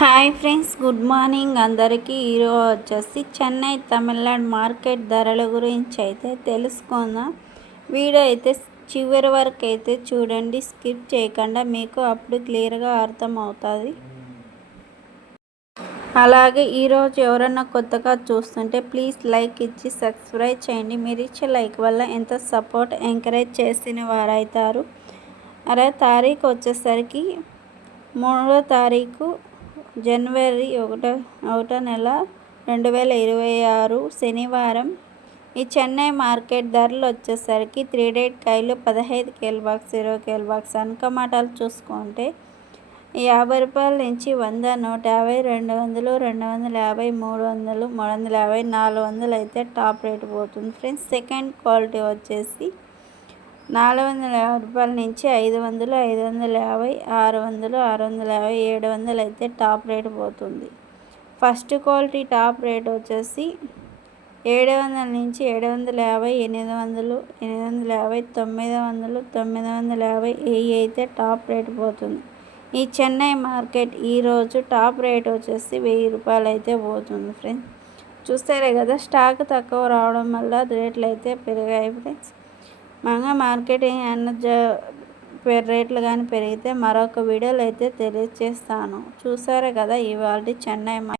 Hi friends good morning. అందరికీ ఈరోజు వచ్చేసి చెన్నై తమిళనాడు మార్కెట్ ధరల గురించి అయితే తెలుసుకుందాం. వీడియో అయితే చివరి వరకు అయితే చూడండి స్కిప్ చేయకుండా మీకు అప్పుడు క్లియర్గా అర్థమవుతుంది. అలాగే ఈరోజు ఎవరన్నా కొత్తగా చూస్తుంటే ప్లీజ్ లైక్ ఇచ్చి సబ్స్క్రైబ్ చేయండి. మీరు ఇచ్చే లైక్ వల్ల ఎంత సపోర్ట్ ఎంకరేజ్ చేసిన వారైతారు. అరే తారీఖు వచ్చేసరికి మూడో తారీఖు జనవరి ఒకటో ఒకటో నెల రెండు వేల ఇరవై ఆరు శనివారం ఈ చెన్నై మార్కెట్ ధరలు వచ్చేసరికి త్రీ డేట్ కాయలు పదహైదు కేల్ బాక్స్ ఇరవై కేల్ బాక్స్ అనకమాటాలు చూసుకుంటే యాభై రూపాయల నుంచి వంద నూట యాభై రెండు వందలు రెండు వందల యాభై మూడు వందలు మూడు వందల యాభై నాలుగు వందలు అయితే టాప్ రేట్ పోతుంది. ఫ్రెండ్స్ సెకండ్ క్వాలిటీ వచ్చేసి నాలుగు వందల యాభై రూపాయల నుంచి ఐదు వందలు ఐదు వందల యాభై ఆరు వందలు ఆరు వందల యాభై ఏడు వందలు అయితే టాప్ రేట్ పోతుంది. ఫస్ట్ క్వాలిటీ టాప్ రేట్ వచ్చేసి ఏడు వందల నుంచి ఏడు వందల యాభై ఎనిమిది వందలు ఎనిమిది వందల యాభై తొమ్మిది వందలు తొమ్మిది వందల యాభై వెయ్యి అయితే టాప్ రేట్ పోతుంది. ఈ చెన్నై మార్కెట్ ఈరోజు టాప్ రేట్ వచ్చేసి వెయ్యి రూపాయలు అయితే పోతుంది ఫ్రెండ్స్. చూస్తారే కదా స్టాక్ తక్కువ రావడం వల్ల రేట్లు అయితే పెరిగాయి ఫ్రెండ్స్. మంగా మార్కెటింగ్ అన్న రేట్లు కానీ పెరిగితే మరొక వీడియోలో అయితే తెలియజేస్తాను చూసారు కదా ఇవాళ చెన్నై